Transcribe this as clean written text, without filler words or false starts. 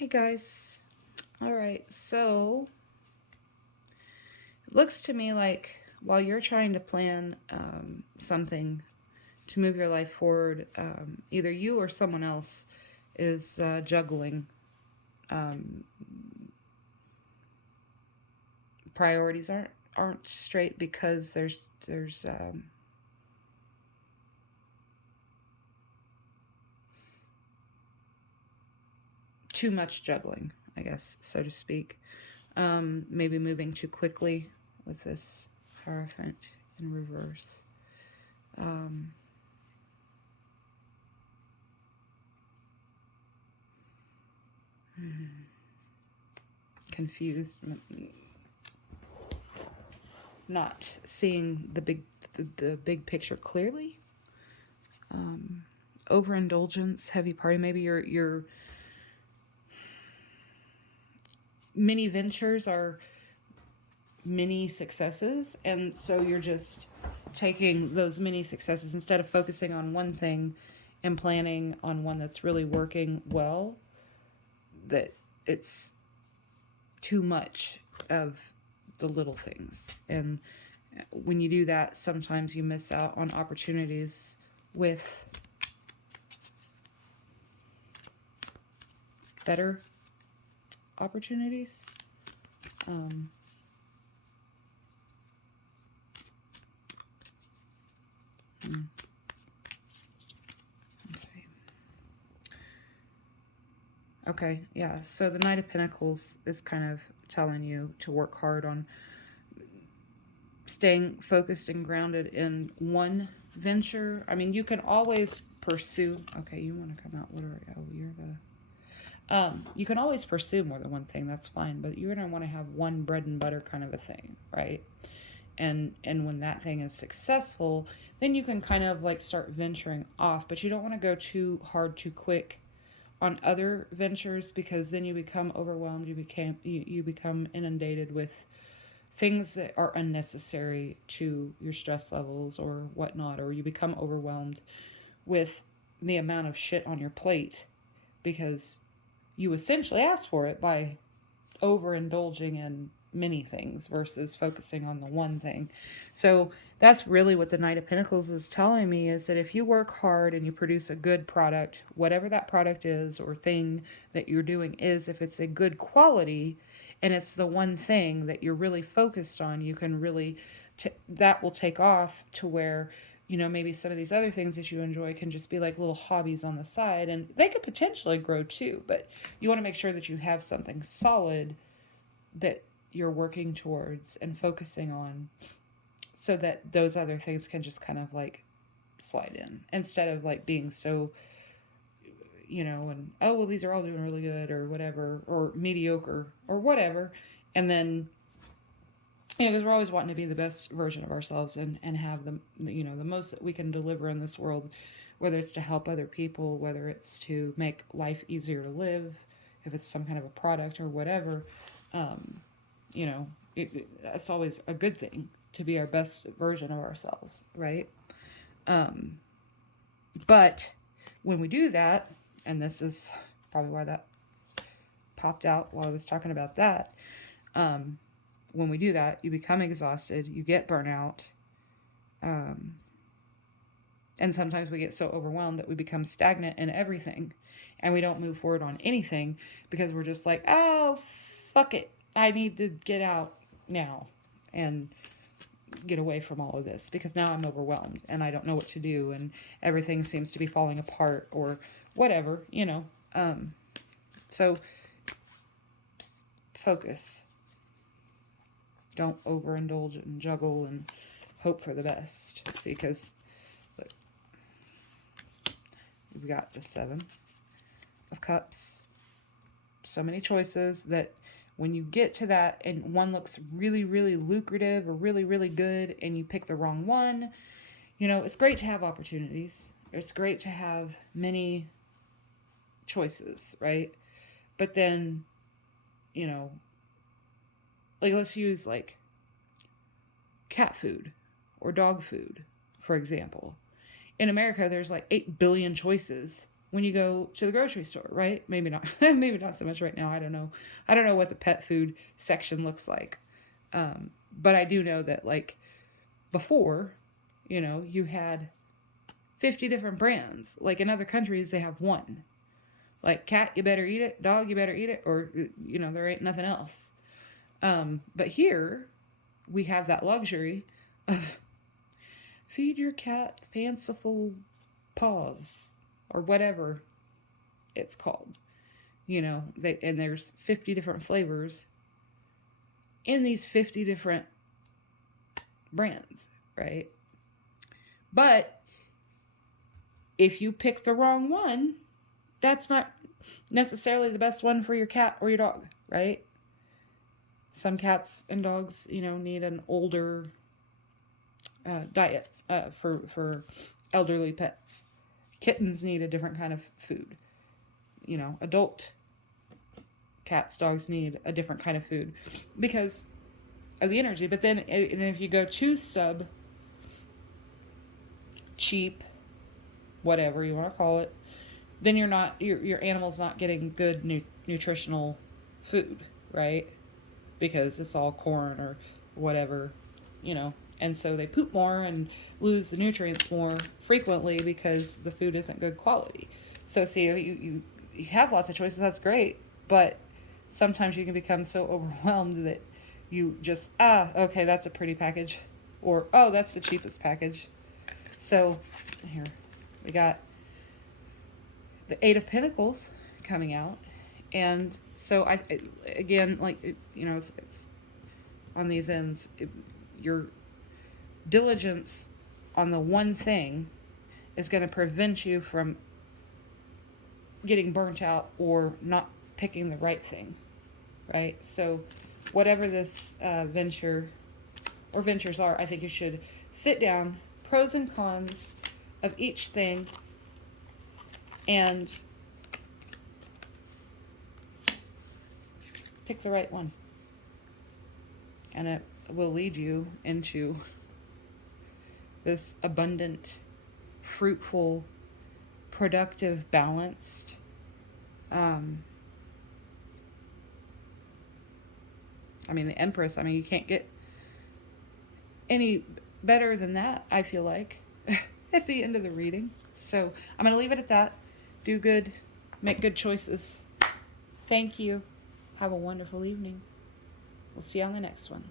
Hey guys. All right, so it looks to me like while you're trying to plan something to move your life forward, either you or someone else is juggling. Um, Priorities aren't straight because there's too much juggling, I guess, so to speak. Maybe moving too quickly with this Hierophant in reverse. Um, Confused, not seeing the big picture clearly. Um, Overindulgence, heavy party. Maybe your mini ventures are mini successes, and so you're just taking those mini successes instead of focusing on one thing and planning on one that's really working well. That it's too much of the little things, and when you do that, sometimes you miss out on opportunities with better opportunities. Um, hmm, let's see. Okay, yeah. So the Knight of Pentacles is kind of telling you to work hard on staying focused and grounded in one venture. I mean, you can always pursue. Okay, you want to come out? What are you? Oh, you're the. You can always pursue more than one thing. That's fine, but you're gonna want to have one bread and butter kind of a thing, right? And when that thing is successful, then you can kind of like start venturing off. But you don't want to go too hard, too quick on other ventures because then you become overwhelmed. You become inundated with things that are unnecessary to your stress levels or whatnot, or you become overwhelmed with the amount of shit on your plate because you essentially asked for it by overindulging in many things versus focusing on the one thing. So that's really what the Knight of Pentacles is telling me, is that if you work hard and you produce a good product, whatever that product is or thing that you're doing is, if it's a good quality and it's the one thing that you're really focused on, you can really that will take off to where maybe some of these other things that you enjoy can just be like little hobbies on the side, and they could potentially grow too, but you want to make sure that you have something solid that you're working towards and focusing on so that those other things can just kind of like slide in instead of like being so and oh well, these are all doing really good or whatever, or mediocre or whatever. And then because we're always wanting to be the best version of ourselves and have the most that we can deliver in this world, whether it's to help other people, whether it's to make life easier to live, if it's some kind of a product or whatever. um, that's always a good thing to be our best version of ourselves, right? Um, but when we do that, and this is probably why that popped out while I was talking about that, um, when we do that, you become exhausted, you get burnout, um, and sometimes we get so overwhelmed that we become stagnant in everything and we don't move forward on anything because we're just like, oh, fuck it. I need to get out now and get away from all of this because now I'm overwhelmed and I don't know what to do and everything seems to be falling apart or whatever. Um, so focus. Don't overindulge and juggle and hope for the best. See, because we've got the Seven of Cups. So many choices that when you get to that and one looks really, really lucrative or really, really good and you pick the wrong one, it's great to have opportunities. It's great to have many choices, right? But then, you know, like let's use like cat food or dog food, for example. In America, there's like 8 billion choices when you go to the grocery store, right? Maybe not, maybe not so much right now. I don't know. I don't know what the pet food section looks like. But I do know that, like, before, you had 50 different brands. Like, in other countries, they have one. Like, cat, you better eat it. Dog, you better eat it. Or, there ain't nothing else. But here, we have that luxury of feed your cat fanciful paws, or whatever it's called. And there's 50 different flavors in these 50 different brands, right? But if you pick the wrong one, that's not necessarily the best one for your cat or your dog, right? Some cats and dogs, need an older diet for elderly pets. Kittens need a different kind of food. Adult cats, dogs need a different kind of food because of the energy. But then if you go too cheap, whatever you want to call it, then your animal's not getting good nutritional food, right? Because it's all corn or whatever, and so they poop more and lose the nutrients more frequently because the food isn't good quality. So see, you have lots of choices, that's great, but sometimes you can become so overwhelmed that you just, okay, that's a pretty package, or, oh, that's the cheapest package. So here we got the Eight of Pentacles coming out. And so again, like, it's on these ends, your diligence on the one thing is going to prevent you from getting burnt out or not picking the right thing, right? So whatever this venture or ventures are, I think you should sit down, pros and cons of each thing, and pick the right one. And it will lead you into this abundant, fruitful, productive, balanced, the Empress, you can't get any better than that, I feel like, at the end of the reading. So I'm going to leave it at that. Do good. Make good choices. Thank you. Have a wonderful evening. We'll see you on the next one.